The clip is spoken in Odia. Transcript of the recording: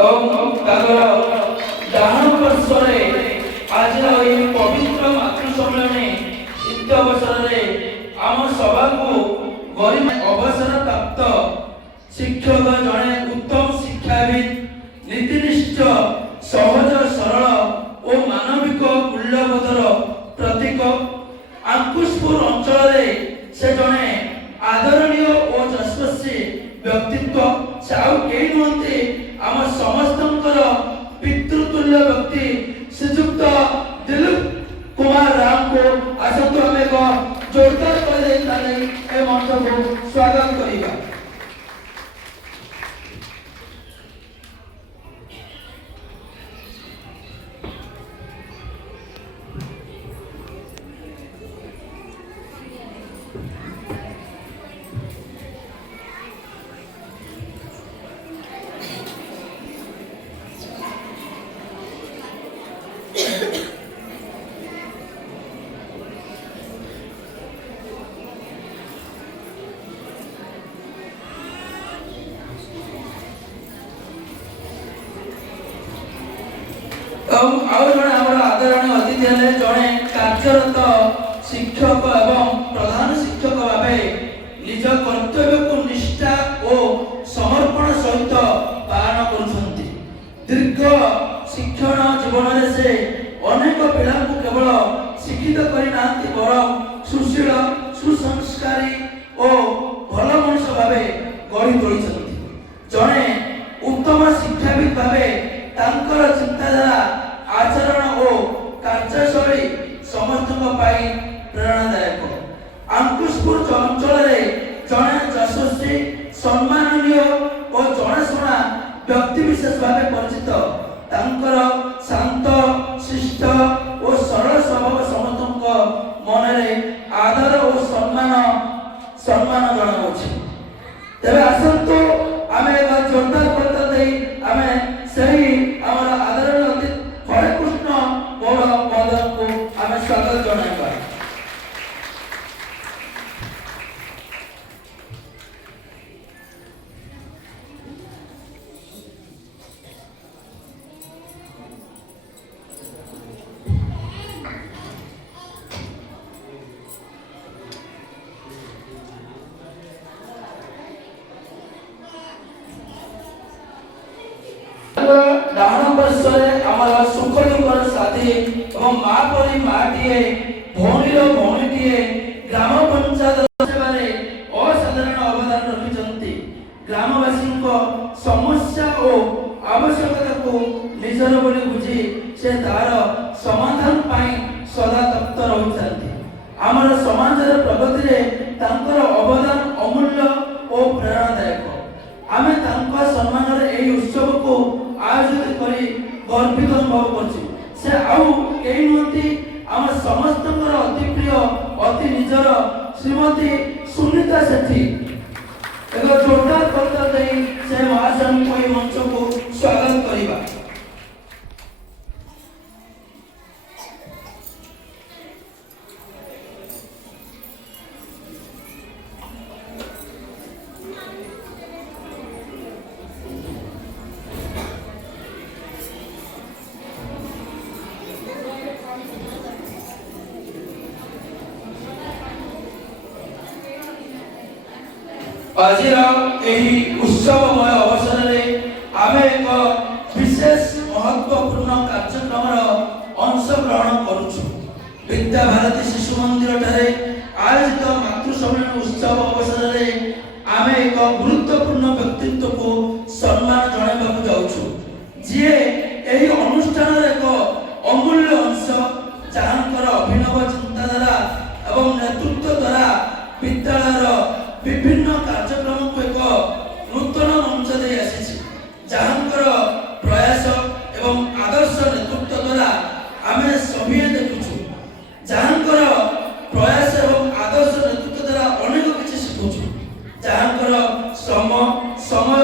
ଏବଂ ତାଙ୍କର ଡାହାଣ ପାର୍ଶ୍ୱରେ ଆଜିର ଏହି ପବିତ୍ର ମାତୃ ସମ୍ମିଳନୀ ଇତ୍ୟ ଅବସରରେ ଆମ ସଭାକୁ ଗରିମା ଅବସର ପ୍ରାପ୍ତ ଶିକ୍ଷକ ଜଣେ ଉତ୍ତମ ଶିକ୍ଷାବିତ ନୀତିନିଷ୍ଠ ସହଜ ସରଳ ଓ ମାନବିକ ମୂଲ୍ୟବୋଧର ପ୍ରତୀକ ଆଙ୍କୁଶପୁର ଅଞ୍ଚଳରେ ସେ ଜଣେ ଆଦରଣୀୟ ଓ ଯଶସ୍ୱୀ ବ୍ୟକ୍ତିତ୍ୱ। ସେ ଆଉ କେହି ନୁହନ୍ତି ଆମ ସମସ୍ତଙ୍କର ପିତୃତୁଲ୍ୟ ବ୍ୟକ୍ତି ଶ୍ରୀଯୁକ୍ତ ଦିଲ୍ଲୀପ କୁମାର ରାମଙ୍କୁ ଆସନ୍ତୁ ଆମେ ଏକ ଜୋରଦାର କରିଦେଇ ତାହେଲେ ଏ ମଞ୍ଚକୁ ସ୍ୱାଗତ କରିବା। ଆଉ ଜଣେ ଆମର ଆଦରଣୀୟ ଅତିଥି ହେଲେ ଜଣେ କାର୍ଯ୍ୟରତ ଶିକ୍ଷକ ଏବଂ ପ୍ରଧାନ ଶିକ୍ଷକ ଭାବେ ନିଜ କର୍ତ୍ତବ୍ୟକୁ ନିଷ୍ଠା ଓ ସମର୍ପଣ ସହିତ ପାଳନ କରୁଛନ୍ତି। ଦୀର୍ଘ ଶିକ୍ଷଣ ଜୀବନରେ ସେ ଅନେକ ପିଲାଙ୍କୁ କେବଳ ଶିକ୍ଷିତ କରିନାହାନ୍ତି ବରଂ ସୁଶୀଳ ସୁସଂସ୍କାରୀ ଓ ଭଲ ମଣିଷ ଭାବେ ଗଢ଼ି ତୋଳିଛନ୍ତି। ଜଣେ ଉତ୍ତମ ଶିକ୍ଷାବିତ ଭାବେ ତାଙ୍କର ଚିନ୍ତାଧାରା ଆଚରଣ ଓ କାର୍ଯ୍ୟଶୈଳୀ ସମସ୍ତଙ୍କ ପାଇଁ ପ୍ରେରଣାଦାୟକ। ଆଙ୍କୁଶପୁର ଅଞ୍ଚଳରେ ଜଣେ ଯଶସ୍ୱୀ ସମ୍ମାନନୀୟ ଓ ଜଣାଶୁଣା ବ୍ୟକ୍ତିବିଶେଷ ଭାବେ ପରିଚିତ। ତାଙ୍କର ଶାନ୍ତ ଶିଷ୍ଟ ଓ ସରଳ ସ୍ୱଭାବ ସମସ୍ତଙ୍କ ମନରେ ଆଦର ଓ ସମ୍ମାନ ଜଣାଉଛି। ତେବେ ଆସନ୍ତୁ ଆମେ ଏକ ଜୋରଦାର କରିଦେଇ ଦେଇ ଆମେ ସେହି ଆମର ଆଦରଣୀୟ ଅତିଥି ହରେକୃଷ୍ଣ ଗୌଡ଼ ମହୋଦୟଙ୍କୁ ଆମେ ସ୍ୱାଗତ ଜଣାଇବା। ଡାହାଣ ପାର୍ଶ୍ୱରେ ଆମର ସୁଖ ଦୁଃଖର ସାଥୀ ଏବଂ ମା ପରି ମାଟିଏ ଭଉଣୀର ଭଉଣୀଟିଏ ଗ୍ରାମ ପଞ୍ଚାୟତ ସେବାରେ ଅସାଧାରଣ ଅବଦାନ ରଖିଛନ୍ତି। ଗ୍ରାମବାସୀଙ୍କ ସମସ୍ୟା ଓ ଆବଶ୍ୟକତାକୁ ନିଜର ବୋଲି ବୁଝି ସେ ତାର ସମାଧାନ ପାଇଁ ସଦା ତତ୍ପର ରହିଥାନ୍ତି। ଆମର ସମାଜର ପ୍ରଗତିରେ ତାଙ୍କର ଅବଦାନ ଅମୂଲ୍ୟ ଓ ପ୍ରେରଣାଦାୟକ। ଆମେ ତାଙ୍କ ସମ୍ମାନରେ ଏହି ଉତ୍ସବକୁ ଆୟୋଜିତ କରି ଗର୍ବିତ ଅନୁଭବ କରୁଛୁ। ସେ ଆଉ କେହି ନୁହନ୍ତି ଆମ ସମସ୍ତଙ୍କର ଅତି ପ୍ରିୟ ଅତି ନିଜର ଶ୍ରୀମତୀ ସୁନିତା ସେଠୀ। ଏକ ଜୋରଦାର କରିଦେଇ ଦେଇ ସେ ମହାଶୟଙ୍କୁ ଏହି ମଞ୍ଚକୁ ସ୍ୱାଗତ କରିବା। ଆଜିର ଏହି ଉତ୍ସବମୟ ଅବସରରେ ଆମେ ଏକ ବିଶେଷ ମହତ୍ୱପୂର୍ଣ୍ଣ କାର୍ଯ୍ୟକ୍ରମର ଅଂଶଗ୍ରହଣ କରୁଛୁ। ବିଦ୍ୟାଭାରତୀ ଶିଶୁ ମନ୍ଦିର ଠାରେ ଆୟୋଜିତ ମାତୃ ସମ୍ମିଳନୀ ଉତ୍ସବ ଅବସରରେ ଆମେ ଏକ ଗୁରୁତ୍ୱପୂର୍ଣ୍ଣ ବ୍ୟକ୍ତିତ୍ୱକୁ ସମ୍ମାନ ଜଣାଇବାକୁ ଯାଉଛୁ, ଯିଏ ଏହି ଅନୁଷ୍ଠାନର ଏକ ଅମୂଲ୍ୟ ଅଂଶ, ଯାହାଙ୍କର ଅଭିନବ ଚିନ୍ତାଧାରା ଏବଂ ନେତୃତ୍ୱ ଦ୍ୱାରା ବିଦ୍ୟାଳୟର ବିଭିନ୍ନ କାର୍ଯ୍ୟକ୍ରମକୁ ଏକ ନୂତନ ମଞ୍ଚ ଦେଇ ଆସିଛି। ଯାହାଙ୍କର ପ୍ରୟାସ ଏବଂ ଆଦର୍ଶ ନେତୃତ୍ୱ ଦ୍ୱାରା ଆମେ ସଭିଏ ଦେଖୁଛୁ। ଯାହାଙ୍କର ପ୍ରୟାସ ଏବଂ ଆଦର୍ଶ ନେତୃତ୍ୱ ଦ୍ୱାରା ଅନେକ କିଛି ଶିଖୁଛୁ। ଯାହାଙ୍କର ସମୟ